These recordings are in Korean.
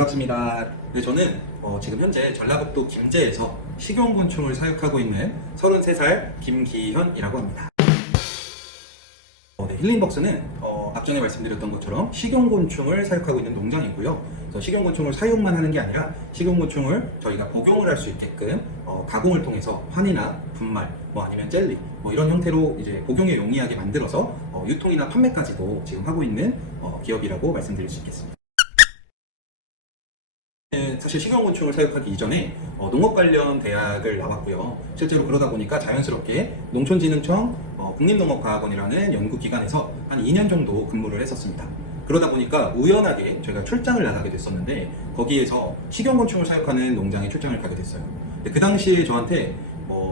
반갑습니다. 네, 저는 지금 현재 전라북도 김제에서 식용곤충을 사육하고 있는 33살 김기현이라고 합니다. 네, 힐링벅스는 앞전에 말씀드렸던 것처럼 식용곤충을 사육하고 있는 농장이고요. 그래서 식용곤충을 사육만 하는 게 아니라 식용곤충을 저희가 복용을 할 수 있게끔 가공을 통해서 환이나 분말, 아니면 젤리 이런 형태로 이제 복용에 용이하게 만들어서 유통이나 판매까지도 지금 하고 있는 기업이라고 말씀드릴 수 있겠습니다. 사실 식용곤충을 사육하기 이전에 농업 관련 대학을 나왔고요. 실제로 그러다 보니까 자연스럽게 농촌진흥청 국립농업과학원이라는 연구기관에서 한 2년 정도 근무를 했었습니다. 그러다 보니까 우연하게 저희가 출장을 나가게 됐었는데 거기에서 식용곤충을 사육하는 농장에 출장을 가게 됐어요. 근데 그 당시에 저한테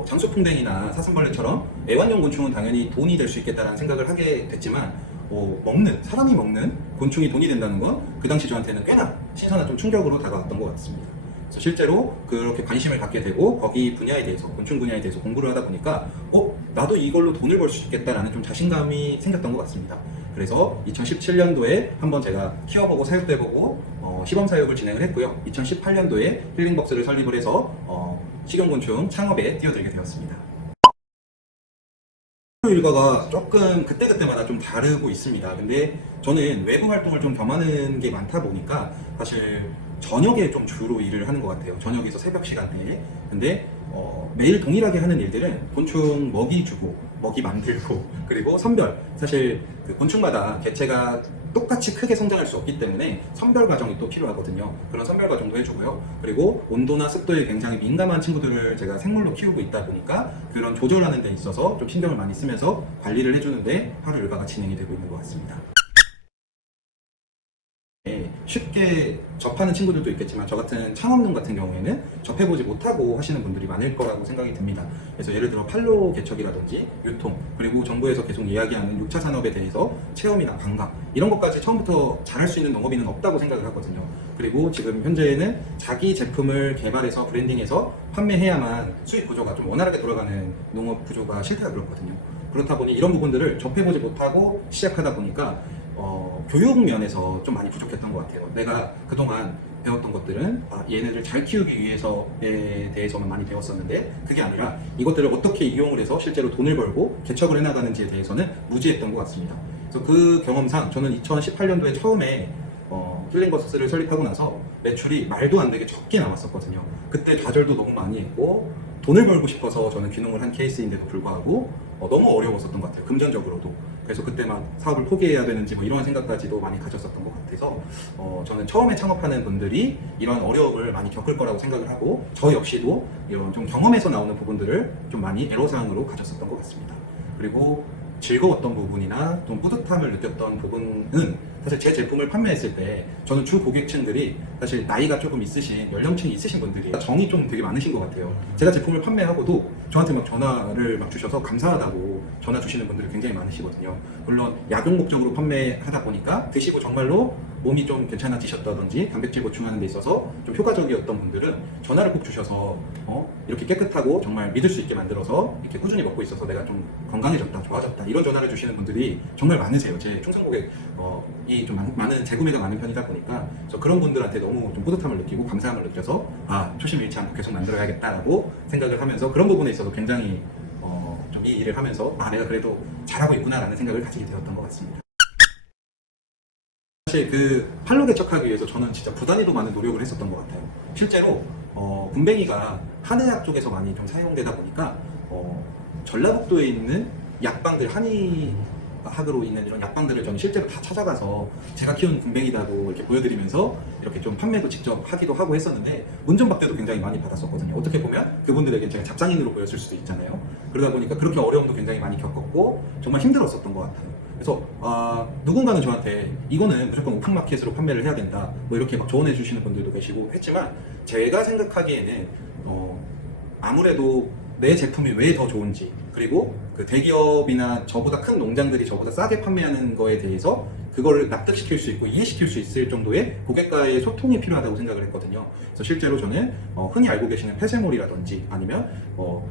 장수풍뎅이나 사슴벌레처럼 애완용 곤충은 당연히 돈이 될 수 있겠다라는 생각을 하게 됐지만 사람이 먹는 곤충이 돈이 된다는 건 그 당시 저한테는 꽤나 신선한 좀 충격으로 다가왔던 것 같습니다. 그래서 실제로 그렇게 관심을 갖게 되고 거기 분야에 대해서, 곤충 분야에 대해서 공부를 하다 보니까 나도 이걸로 돈을 벌 수 있겠다라는 좀 자신감이 생겼던 것 같습니다. 그래서 2017년도에 한번 제가 키워보고 사육도 해보고 시범 사육을 진행을 했고요. 2018년도에 힐링벅스를 설립을 해서 식용곤충 창업에 뛰어들게 되었습니다. 일과가 조금 그때그때마다 좀 다르고 있습니다. 근데 저는 외부 활동을 좀 겸하는 게 많다 보니까 사실 저녁에 좀 주로 일을 하는 것 같아요. 저녁에서 새벽 시간대에. 근데 매일 동일하게 하는 일들은 곤충 먹이 주고 먹이 만들고 그리고 선별. 사실 그 곤충마다 개체가 똑같이 크게 성장할 수 없기 때문에 선별 과정이 또 필요하거든요. 그런 선별 과정도 해주고요. 그리고 온도나 습도에 굉장히 민감한 친구들을 제가 생물로 키우고 있다 보니까 그런 조절하는 데 있어서 좀 신경을 많이 쓰면서 관리를 해주는데 하루 일과가 진행이 되고 있는 것 같습니다. 쉽게 접하는 친구들도 있겠지만 저 같은 창업농 같은 경우에는 접해보지 못하고 하시는 분들이 많을 거라고 생각이 듭니다. 그래서 예를 들어 판로 개척이라든지 유통, 그리고 정부에서 계속 이야기하는 6차 산업에 대해서 체험이나 관광 이런 것까지 처음부터 잘할 수 있는 농업인은 없다고 생각을 하거든요. 그리고 지금 현재는 자기 제품을 개발해서 브랜딩해서 판매해야만 수익 구조가 좀 원활하게 돌아가는 농업 구조가 싫다고 그렇거든요. 그렇다 보니 이런 부분들을 접해보지 못하고 시작하다 보니까 교육 면에서 좀 많이 부족했던 것 같아요. 내가 그동안 배웠던 것들은 얘네를 잘 키우기 위해서에 대해서만 많이 배웠었는데 그게 아니라 이것들을 어떻게 이용을 해서 실제로 돈을 벌고 개척을 해나가는지에 대해서는 무지했던 것 같습니다. 그래서 그 경험상 저는 2018년도에 처음에 힐링버스를 설립하고 나서 매출이 말도 안 되게 적게 나왔었거든요. 그때 좌절도 너무 많이 했고 돈을 벌고 싶어서 저는 귀농을 한 케이스인데도 불구하고 너무 어려웠었던 것 같아요. 금전적으로도. 그래서 그때 막 사업을 포기해야 되는지 이런 생각까지도 많이 가졌었던 것 같아서 저는 처음에 창업하는 분들이 이런 어려움을 많이 겪을 거라고 생각을 하고 저 역시도 이런 좀 경험에서 나오는 부분들을 좀 많이 애로사항으로 가졌었던 것 같습니다. 그리고 즐거웠던 부분이나 좀 뿌듯함을 느꼈던 부분은 사실 제 제품을 판매했을 때 저는 주 고객층들이 사실 나이가 조금 있으신 연령층이 있으신 분들이 정이 좀 되게 많으신 것 같아요. 제가 제품을 판매하고도 저한테 막 전화를 막 주셔서 감사하다고 전화 주시는 분들이 굉장히 많으시거든요. 물론 약용 목적으로 판매하다 보니까 드시고 정말로 몸이 좀 괜찮아지셨다든지 단백질 보충하는 데 있어서 좀 효과적이었던 분들은 전화를 꼭 주셔서 이렇게 깨끗하고 정말 믿을 수 있게 만들어서 이렇게 꾸준히 먹고 있어서 내가 좀 건강해졌다, 좋아졌다 이런 전화를 주시는 분들이 정말 많으세요. 제 충성 고객이 좀 많은 재구매가 많은 편이다 보니까 그래서 그런 분들한테 너무 좀 뿌듯함을 느끼고 감사함을 느껴서 초심 잃지 않고 계속 만들어야겠다라고 생각을 하면서 그런 부분에 있어서 굉장히 좀 이 일을 하면서 내가 그래도 잘하고 있구나라는 생각을 가지게 되었던 것 같습니다. 사실 그 판로 개척하기 위해서 저는 진짜 부단히도 많은 노력을 했었던 것 같아요. 실제로 굼벵이가 한의학 쪽에서 많이 좀 사용되다 보니까 전라북도에 있는 약방들, 한의학으로 있는 이런 약방들을 저는 실제로 다 찾아가서 제가 키운 굼벵이다고 이렇게 보여드리면서 이렇게 좀 판매도 직접 하기도 하고 했었는데 문전박대도 굉장히 많이 받았었거든요. 어떻게 보면 그분들에게 제가 잡상인으로 보였을 수도 있잖아요. 그러다 보니까 그렇게 어려움도 굉장히 많이 겪었고 정말 힘들었었던 것 같아요. 그래서 누군가는 저한테 이거는 무조건 오픈마켓으로 판매를 해야 된다 이렇게 막 조언해 주시는 분들도 계시고 했지만 제가 생각하기에는 아무래도 내 제품이 왜 더 좋은지 그리고 그 대기업이나 저보다 큰 농장들이 저보다 싸게 판매하는 거에 대해서 그거를 납득시킬 수 있고 이해시킬 수 있을 정도의 고객과의 소통이 필요하다고 생각을 했거든요. 그래서 실제로 저는 흔히 알고 계시는 폐쇄몰이라든지 아니면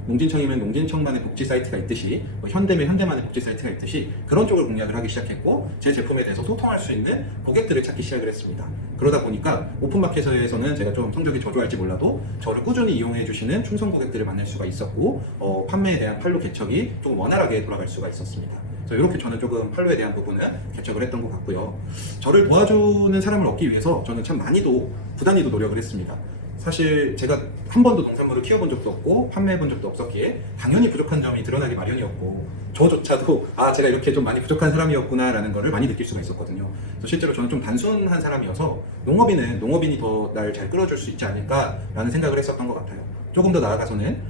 농진청이면 농진청만의 복지 사이트가 있듯이 현대면 현대만의 복지 사이트가 있듯이 그런 쪽을 공략을 하기 시작했고 제 제품에 대해서 소통할 수 있는 고객들을 찾기 시작을 했습니다. 그러다 보니까 오픈마켓에서는 제가 좀 성적이 저조할지 몰라도 저를 꾸준히 이용해 주시는 충성 고객들을 만날 수가 있었고 판매에 대한 판로 개척이 조금 원활하게 돌아갈 수가 있었습니다. 그래서 이렇게 저는 조금 판로에 대한 부분은 개척을 했던 것 같고요. 저를 도와주는 사람을 얻기 위해서 저는 참 많이도 부단히도 노력을 했습니다. 사실 제가 한 번도 농산물을 키워본 적도 없고 판매해본 적도 없었기에 당연히 부족한 점이 드러나기 마련이었고 저조차도 제가 이렇게 좀 많이 부족한 사람이었구나 라는 거를 많이 느낄 수가 있었거든요. 그래서 실제로 저는 좀 단순한 사람이어서 농업인이 더 날 잘 끌어줄 수 있지 않을까 라는 생각을 했었던 것 같아요. 조금 더 나아가서는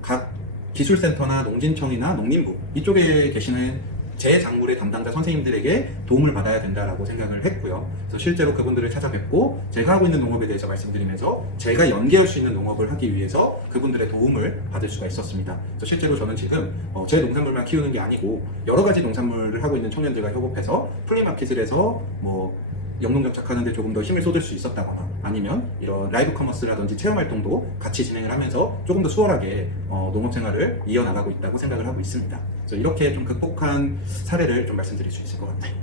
각 기술센터나 농진청이나 농림부 이쪽에 계시는 제 작물의 담당자 선생님들에게 도움을 받아야 된다라고 생각을 했고요. 그래서 실제로 그분들을 찾아뵙고 제가 하고 있는 농업에 대해서 말씀드리면서 제가 연계할 수 있는 농업을 하기 위해서 그분들의 도움을 받을 수가 있었습니다. 그래서 실제로 저는 지금 제 농산물만 키우는 게 아니고 여러 가지 농산물을 하고 있는 청년들과 협업해서 플리마켓을 해서 영농 정착하는데 조금 더 힘을 쏟을 수 있었다거나 아니면 이런 라이브 커머스라든지 체험 활동도 같이 진행을 하면서 조금 더 수월하게 농업 생활을 이어나가고 있다고 생각을 하고 있습니다. 그래서 이렇게 좀 극복한 사례를 좀 말씀드릴 수 있을 것 같아요.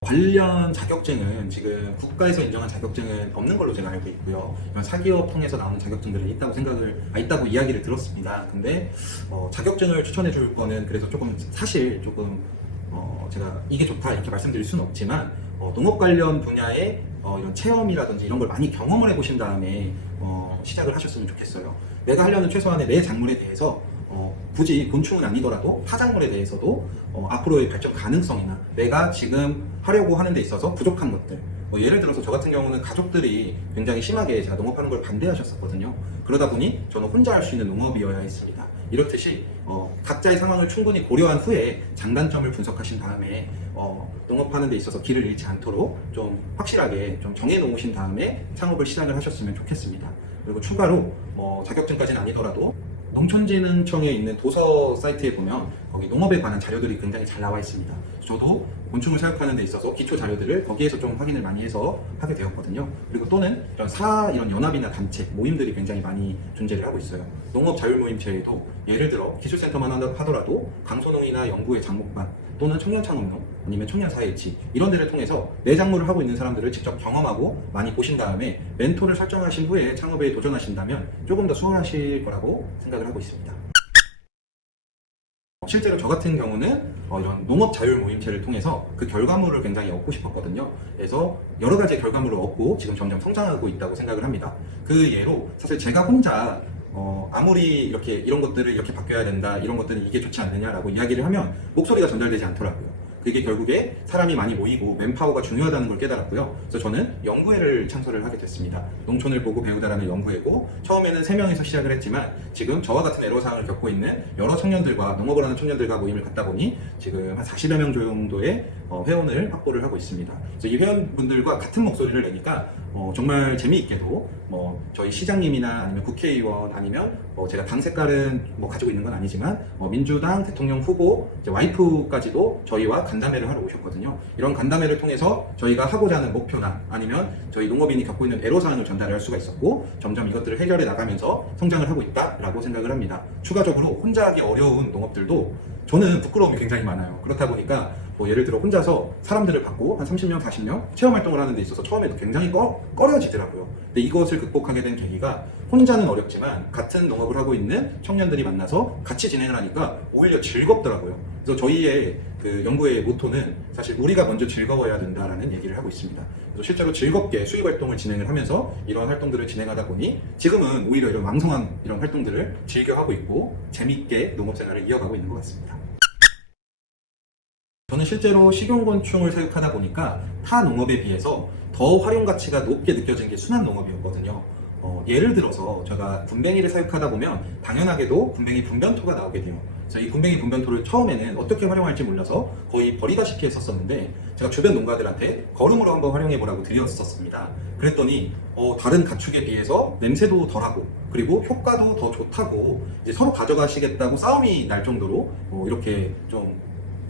관련 자격증은 지금 국가에서 인정한 자격증은 없는 걸로 제가 알고 있고요. 이런 사기업 통해서 나오는 자격증들은 있다고 이야기를 들었습니다. 근데 자격증을 추천해 줄 거는 그래서 사실 조금 제가 이게 좋다 이렇게 말씀드릴 수는 없지만 농업 관련 분야의 이런 체험이라든지 이런 걸 많이 경험을 해보신 다음에 시작을 하셨으면 좋겠어요. 내가 하려는 최소한의 내 작물에 대해서 굳이 곤충은 아니더라도 타작물에 대해서도 앞으로의 발전 가능성이나 내가 지금 하려고 하는 데 있어서 부족한 것들 예를 들어서 저 같은 경우는 가족들이 굉장히 심하게 제가 농업하는 걸 반대하셨었거든요. 그러다 보니 저는 혼자 할 수 있는 농업이어야 했습니다. 이렇듯이 각자의 상황을 충분히 고려한 후에 장단점을 분석하신 다음에 농업하는 데 있어서 길을 잃지 않도록 좀 확실하게 좀 정해놓으신 다음에 창업을 시작을 하셨으면 좋겠습니다. 그리고 추가로 자격증까지는 아니더라도 농촌진흥청에 있는 도서 사이트에 보면 거기 농업에 관한 자료들이 굉장히 잘 나와 있습니다. 저도 곤충을 사육하는 데 있어서 기초 자료들을 거기에서 좀 확인을 많이 해서 하게 되었거든요. 그리고 또는 이런 연합이나 단체, 모임들이 굉장히 많이 존재를 하고 있어요. 농업 자율모임체에도 예를 들어 기술센터만 하더라도 강소농이나 연구의 장목반 또는 청년창업농 아니면 청년사회일치 이런 데를 통해서 내 작물을 하고 있는 사람들을 직접 경험하고 많이 보신 다음에 멘토를 설정하신 후에 창업에 도전하신다면 조금 더 수월하실 거라고 생각을 하고 있습니다. 실제로 저 같은 경우는 이런 농업 자율 모임체를 통해서 그 결과물을 굉장히 얻고 싶었거든요. 그래서 여러 가지 결과물을 얻고 지금 점점 성장하고 있다고 생각을 합니다. 그 예로 사실 제가 혼자 아무리 이런 것들을 이렇게 바뀌어야 된다, 이런 것들은 이게 좋지 않느냐라고 이야기를 하면 목소리가 전달되지 않더라고요. 그게 결국에 사람이 많이 모이고 맨파워가 중요하다는 걸 깨달았고요. 그래서 저는 연구회를 창설을 하게 됐습니다. 농촌을 보고 배우다라는 연구회고 처음에는 3명에서 시작을 했지만 지금 저와 같은 애로사항을 겪고 있는 여러 청년들과 농업을 하는 청년들과 모임을 갖다 보니 지금 한 40여 명 정도의 회원을 확보를 하고 있습니다. 그래서 이 회원분들과 같은 목소리를 내니까 정말 재미있게도 저희 시장님이나 아니면 국회의원 아니면 제가 당 색깔은 가지고 있는 건 아니지만 민주당 대통령 후보 와이프까지도 저희와 간담회를 하러 오셨거든요. 이런 간담회를 통해서 저희가 하고자 하는 목표나 아니면 저희 농업인이 겪고 있는 애로사항을 전달할 수가 있었고 점점 이것들을 해결해 나가면서 성장을 하고 있다라고 생각을 합니다. 추가적으로 혼자 하기 어려운 농업들도 저는 부끄러움이 굉장히 많아요. 그렇다 보니까 예를 들어 혼자서 사람들을 받고 한 30명, 40명 체험 활동을 하는 데 있어서 처음에도 굉장히 꺼려지더라고요. 근데 이것을 극복하게 된 계기가 혼자는 어렵지만 같은 농업을 하고 있는 청년들이 만나서 같이 진행을 하니까 오히려 즐겁더라고요. 그래서 저희의 그 연구의 모토는 사실 우리가 먼저 즐거워야 된다라는 얘기를 하고 있습니다. 그래서 실제로 즐겁게 수익 활동을 진행을 하면서 이런 활동들을 진행하다 보니 지금은 오히려 이런 왕성한 이런 활동들을 즐겨 하고 있고 재밌게 농업 생활을 이어가고 있는 것 같습니다. 저는 실제로 식용곤충을 사육하다 보니까 타 농업에 비해서 더 활용 가치가 높게 느껴진 게 순환 농업이었거든요. 예를 들어서 제가 군뱅이를 사육하다 보면 당연하게도 군뱅이 분변토가 나오게 돼요. 그래서 이 군뱅이 분변토를 처음에는 어떻게 활용할지 몰라서 거의 버리다시피 했었었는데 제가 주변 농가들한테 거름으로 한번 활용해보라고 드렸었습니다. 그랬더니 다른 가축에 비해서 냄새도 덜하고 그리고 효과도 더 좋다고 이제 서로 가져가시겠다고 싸움이 날 정도로 이렇게 좀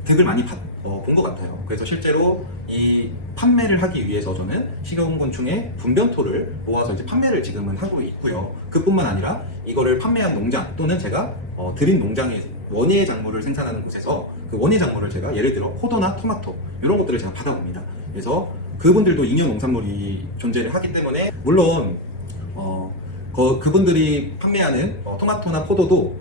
득을 많이 본 것 같아요. 그래서 실제로 이 판매를 하기 위해서 저는 식용곤충의 분변토를 모아서 이제 판매를 지금은 하고 있고요. 그뿐만 아니라 이거를 판매한 농장 또는 제가 드린 농장에 원예 작물을 생산하는 곳에서 그 원예 작물을 제가 예를 들어 포도나 토마토 이런 것들을 제가 받아봅니다. 그래서 그분들도 잉여 농산물이 존재를 하기 때문에 물론 그분들이 판매하는 토마토나 포도도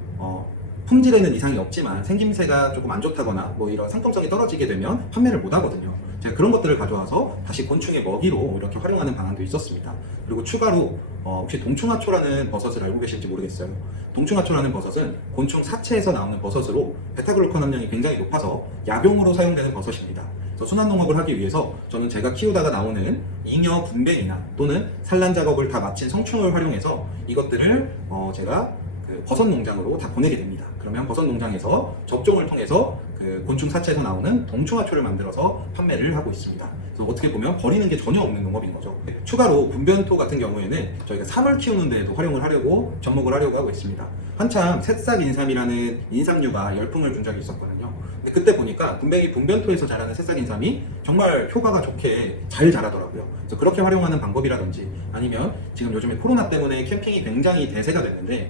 품질에는 이상이 없지만 생김새가 조금 안 좋다거나 뭐 이런 상품성이 떨어지게 되면 판매를 못 하거든요. 제가 그런 것들을 가져와서 다시 곤충의 먹이로 이렇게 활용하는 방안도 있었습니다. 그리고 추가로 혹시 동충하초라는 버섯을 알고 계실지 모르겠어요. 동충하초라는 버섯은 곤충 사체에서 나오는 버섯으로 베타글루칸 함량이 굉장히 높아서 약용으로 사용되는 버섯입니다. 그래서 순환농업을 하기 위해서 저는 제가 키우다가 나오는 잉여 분뱅이나 또는 산란 작업을 다 마친 성충을 활용해서 이것들을 제가 그 버섯 농장으로 다 보내게 됩니다. 그러면 버섯 농장에서 접종을 통해서 그 곤충 사체에서 나오는 동충하초를 만들어서 판매를 하고 있습니다. 그래서 어떻게 보면 버리는 게 전혀 없는 농업인 거죠. 추가로 분변토 같은 경우에는 저희가 사물 키우는 데에도 활용을 하려고 접목을 하려고 하고 있습니다. 한참 새싹 인삼이라는 인삼류가 열풍을 분 적이 있었거든요. 근데 그때 보니까 분변토에서 자라는 새싹 인삼이 정말 효과가 좋게 잘 자라더라고요. 그래서 그렇게 활용하는 방법이라든지 아니면 지금 요즘에 코로나 때문에 캠핑이 굉장히 대세가 됐는데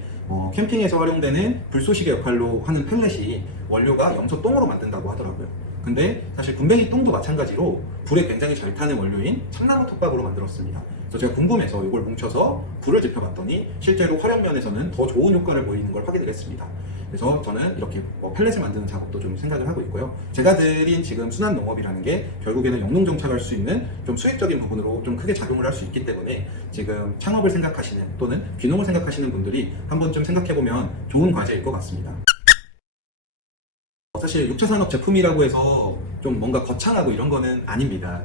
캠핑에서 활용되는 불쏘시개 역할로 하는 펠렛이 원료가 염소 똥으로 만든다고 하더라고요. 근데 사실 분뱅이 똥도 마찬가지로 불에 굉장히 잘 타는 원료인 참나무 톱밥으로 만들었습니다. 그래서 제가 궁금해서 이걸 뭉쳐서 불을 지펴봤더니 실제로 활용 면에서는 더 좋은 효과를 보이는 걸 확인을 했습니다. 그래서 저는 이렇게 펠렛을 만드는 작업도 좀 생각을 하고 있고요. 제가 드린 지금 순환 농업이라는 게 결국에는 영농 정착할 수 있는 좀 수익적인 부분으로 좀 크게 작용을 할 수 있기 때문에 지금 창업을 생각하시는 또는 귀농을 생각하시는 분들이 한 번쯤 생각해보면 좋은 과제일 것 같습니다. 사실 6차 산업 제품이라고 해서 좀 뭔가 거창하고 이런 거는 아닙니다.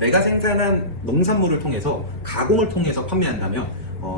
내가 생산한 농산물을 통해서 가공을 통해서 판매한다면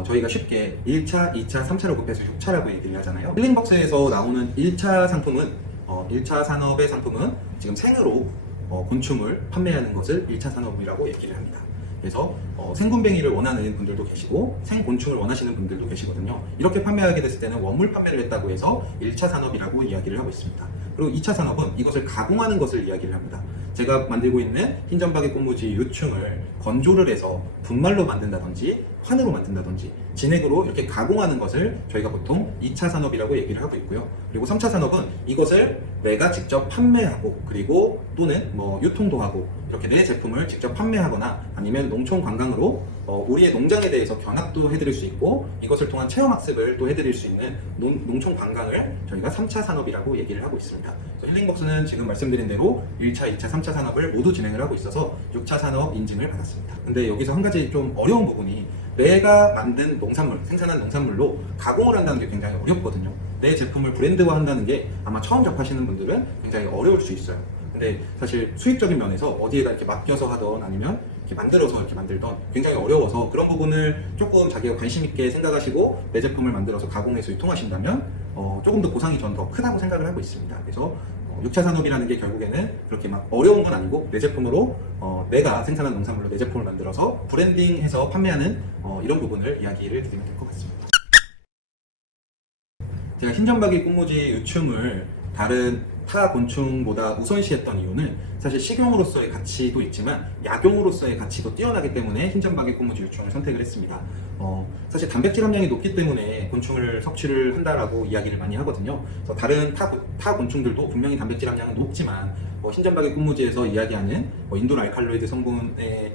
저희가 쉽게 1차, 2차, 3차로 급해서 6차라고 얘기를 하잖아요. 힐링벅스에서 나오는 1차 상품은 1차 산업의 상품은 지금 생으로 곤충을 판매하는 것을 1차 산업이라고 얘기를 합니다. 그래서 생곤뱅이를 원하는 분들도 계시고 생곤충을 원하시는 분들도 계시거든요. 이렇게 판매하게 됐을 때는 원물 판매를 했다고 해서 1차 산업이라고 이야기를 하고 있습니다. 그리고 2차 산업은 이것을 가공하는 것을 이야기를 합니다. 제가 만들고 있는 흰점박이 꽃무지 유충을 건조를 해서 분말로 만든다든지 환으로 만든다든지 진액으로 이렇게 가공하는 것을 저희가 보통 2차 산업이라고 얘기를 하고 있고요. 그리고 3차 산업은 이것을 내가 직접 판매하고 그리고 또는 유통도 하고 이렇게 내 제품을 직접 판매하거나 아니면 농촌 관광으로 우리의 농장에 대해서 견학도 해드릴 수 있고 이것을 통한 체험학습을 또 해드릴 수 있는 농촌 관광을 저희가 3차 산업이라고 얘기를 하고 있습니다. 힐링벅스는 지금 말씀드린 대로 1차, 2차, 3차 산업을 모두 진행을 하고 있어서 6차 산업 인증을 받았습니다. 근데 여기서 한 가지 좀 어려운 부분이 내가 만든 농산물, 생산한 농산물로 가공을 한다는 게 굉장히 어렵거든요. 내 제품을 브랜드화 한다는 게 아마 처음 접하시는 분들은 굉장히 어려울 수 있어요. 근데 사실 수익적인 면에서 어디에다 이렇게 맡겨서 하던 아니면 이렇게 만들어서 이렇게 만들던 굉장히 어려워서 그런 부분을 조금 자기가 관심 있게 생각하시고 내 제품을 만들어서 가공해서 유통하신다면 조금 더 보상이 전 더 크다고 생각을 하고 있습니다. 그래서 6차 산업이라는 게 결국에는 그렇게 막 어려운 건 아니고 내 제품으로 내가 생산한 농산물로 내 제품을 만들어서 브랜딩해서 판매하는 이런 부분을 이야기를 드리면 될 것 같습니다. 제가 흰점박이 꽃무지 유충을 다른 타 곤충보다 우선시했던 이유는 사실 식용으로서의 가치도 있지만 약용으로서의 가치도 뛰어나기 때문에 흰점박이 꽃무지 유충을 선택을 했습니다. 사실 단백질 함량이 높기 때문에 곤충을 섭취를 한다라고 이야기를 많이 하거든요. 그래서 다른 타 곤충들도 분명히 단백질 함량은 높지만 흰점박이 꽃무지에서 이야기하는 인돌 알칼로이드 성분의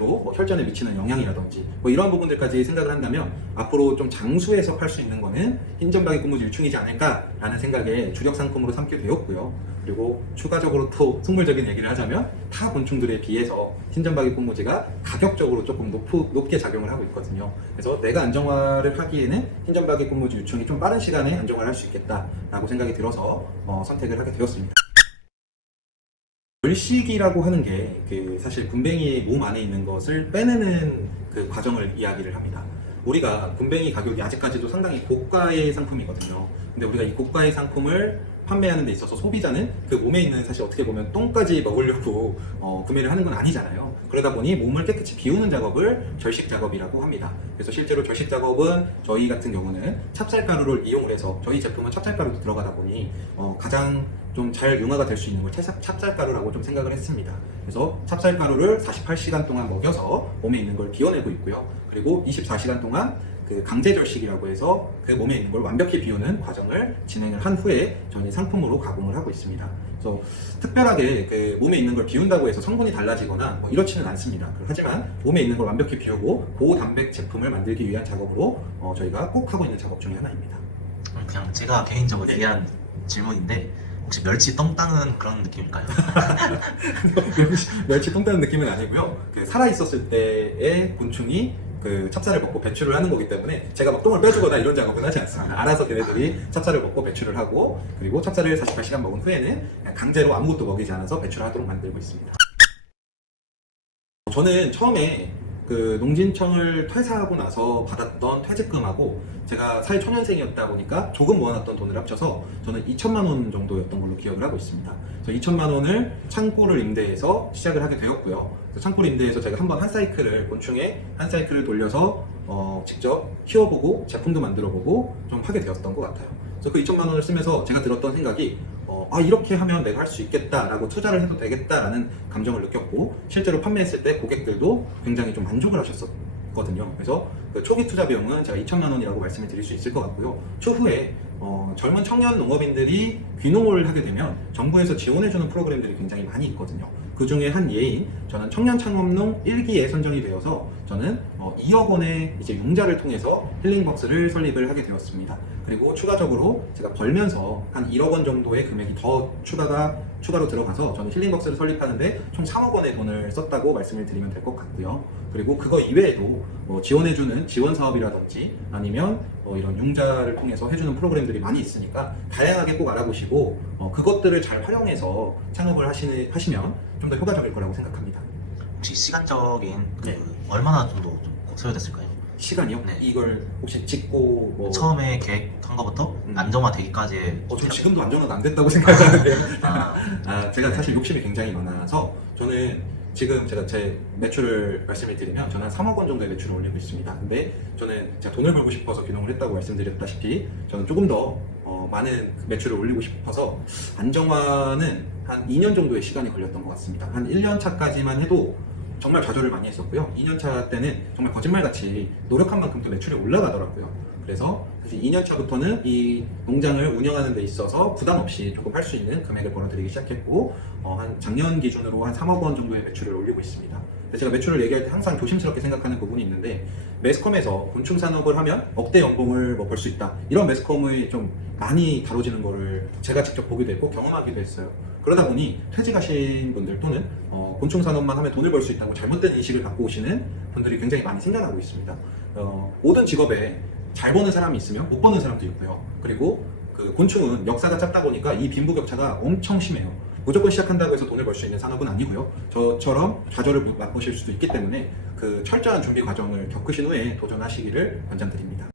로 혈전에 미치는 영향이라든지 이런 부분들까지 생각을 한다면 앞으로 좀 장수해서 팔 수 있는 거는 흰점박이 꽃무지 유충이지 않을까라는 생각에 주력 상품으로 삼게 되었고요. 그리고 추가적으로 또 속물적인 얘기를 하자면 타 곤충들에 비해서 흰점박이 꽃무지가 가격적으로 조금 높게 작용을 하고 있거든요. 그래서 내가 안정화를 하기에는 흰점박이 꽃무지 유충이 좀 빠른 시간에 안정화를 할 수 있겠다라고 생각이 들어서 선택을 하게 되었습니다. 결식이라고 하는 게 사실 분뱅이의 몸 안에 있는 것을 빼내는 그 과정을 이야기를 합니다. 우리가 분뱅이 가격이 아직까지도 상당히 고가의 상품이거든요. 근데 우리가 이 고가의 상품을 판매하는 데 있어서 소비자는 그 몸에 있는 사실 어떻게 보면 똥까지 먹으려고 구매를 하는 건 아니잖아요. 그러다 보니 몸을 깨끗이 비우는 작업을 절식 작업이라고 합니다. 그래서 실제로 절식 작업은 저희 같은 경우는 찹쌀가루를 이용을 해서 저희 제품은 찹쌀가루도 들어가다 보니 가장 좀 잘 융화가 될 수 있는 걸 찹쌀가루라고 좀 생각을 했습니다. 그래서 찹쌀가루를 48시간 동안 먹여서 몸에 있는 걸 비워내고 있고요. 그리고 24시간 동안 그 강제절식이라고 해서 그 몸에 있는 걸 완벽히 비우는 과정을 진행을 한 후에 저는 상품으로 가공을 하고 있습니다. 그래서 특별하게 그 몸에 있는 걸 비운다고 해서 성분이 달라지거나 뭐 이렇지는 않습니다. 하지만 몸에 있는 걸 완벽히 비우고 고단백 제품을 만들기 위한 작업으로 저희가 꼭 하고 있는 작업 중에 하나입니다. 그냥 제가 개인적으로 네. 대한 질문인데 혹시 멸치 똥 따는 그런 느낌일까요? 멸치 똥 따는 느낌은 아니고요. 그 살아있었을 때의 곤충이 그 찹쌀을 먹고 배출을 하는 거기 때문에 제가 막 똥을 빼주거나 이런 작업은 하지 않습니다. 알아서 걔네들이 찹쌀을 먹고 배출을 하고, 그리고 찹쌀을 48시간 먹은 후에는 그냥 강제로 아무것도 먹이지 않아서 배출하도록 만들고 있습니다. 저는 처음에 그 농진청을 퇴사하고 나서 받았던 퇴직금하고 제가 사회초년생이었다 보니까 조금 모아놨던 돈을 합쳐서 저는 2천만 원 정도였던 걸로 기억을 하고 있습니다. 그래서 2천만 원을 창고를 임대해서 시작을 하게 되었고요. 그래서 창고를 임대해서 제가 한번 한 사이클을, 곤충의 한 사이클을 돌려서 직접 키워보고 제품도 만들어보고 좀 하게 되었던 것 같아요. 그래서 그 2천만 원을 쓰면서 제가 들었던 생각이 이렇게 하면 내가 할 수 있겠다라고 투자를 해도 되겠다라는 감정을 느꼈고, 실제로 판매했을 때 고객들도 굉장히 좀 만족을 하셨었거든요. 그래서 그 초기 투자 비용은 제가 2천만 원이라고 말씀을 드릴 수 있을 것 같고요. 추후에 젊은 청년 농업인들이 귀농을 하게 되면 정부에서 지원해주는 프로그램들이 굉장히 많이 있거든요. 그 중에 한 예인, 저는 청년 창업농 1기에 선정이 되어서 저는 2억 원의 이제 융자를 통해서 힐링벅스를 설립을 하게 되었습니다. 그리고 추가적으로 제가 벌면서 한 1억 원 정도의 금액이 더 추가로 들어가서 저는 힐링벅스를 설립하는데 총 3억 원의 돈을 썼다고 말씀을 드리면 될 것 같고요. 그리고 그거 이외에도 지원해주는 지원 사업이라든지 아니면 이런 융자를 통해서 해주는 프로그램들이 많이 있으니까 다양하게 꼭 알아보시고 그것들을 잘 활용해서 창업을 하시면 좀 더 효과적일 거라고 생각합니다. 혹시 시간적인 네. 얼마나 정도 좀 소요됐을까요? 시간이요? 네. 이걸 혹시 짓고 처음에 계획한 것부터 안정화되기까지의 저 지금도 안정화가 안 됐다고 생각하는데요. 아, 제가 사실 욕심이 굉장히 많아서 저는 지금 제가 제 매출을 말씀을 드리면 저는 한 3억 원 정도의 매출을 올리고 있습니다. 근데 저는 제가 돈을 벌고 싶어서 귀농을 했다고 말씀드렸다시피 저는 조금 더 많은 매출을 올리고 싶어서 안정화는 한 2년 정도의 시간이 걸렸던 것 같습니다. 한 1년 차까지만 해도 정말 좌절을 많이 했었고요. 2년 차 때는 정말 거짓말같이 노력한 만큼 또 매출이 올라가더라고요. 그래서 사실 2년 차부터는 이 농장을 운영하는 데 있어서 부담 없이 조금 할 수 있는 금액을 벌어들이기 시작했고 한 작년 기준으로 한 3억 원 정도의 매출을 올리고 있습니다. 제가 매출을 얘기할 때 항상 조심스럽게 생각하는 부분이 있는데, 매스컴에서 곤충 산업을 하면 억대 연봉을 벌 수 있다, 이런 매스컴이 좀 많이 다뤄지는 거를 제가 직접 보기도 했고 경험하기도 했어요. 그러다 보니 퇴직하신 분들 또는 곤충 산업만 하면 돈을 벌 수 있다고 잘못된 인식을 갖고 오시는 분들이 굉장히 많이 생겨나고 있습니다. 모든 직업에 잘 버는 사람이 있으면 못 버는 사람도 있고요. 그리고 그 곤충은 역사가 짧다 보니까 이 빈부격차가 엄청 심해요. 무조건 시작한다고 해서 돈을 벌 수 있는 산업은 아니고요. 저처럼 좌절을 맛보실 수도 있기 때문에 그 철저한 준비 과정을 겪으신 후에 도전하시기를 권장드립니다.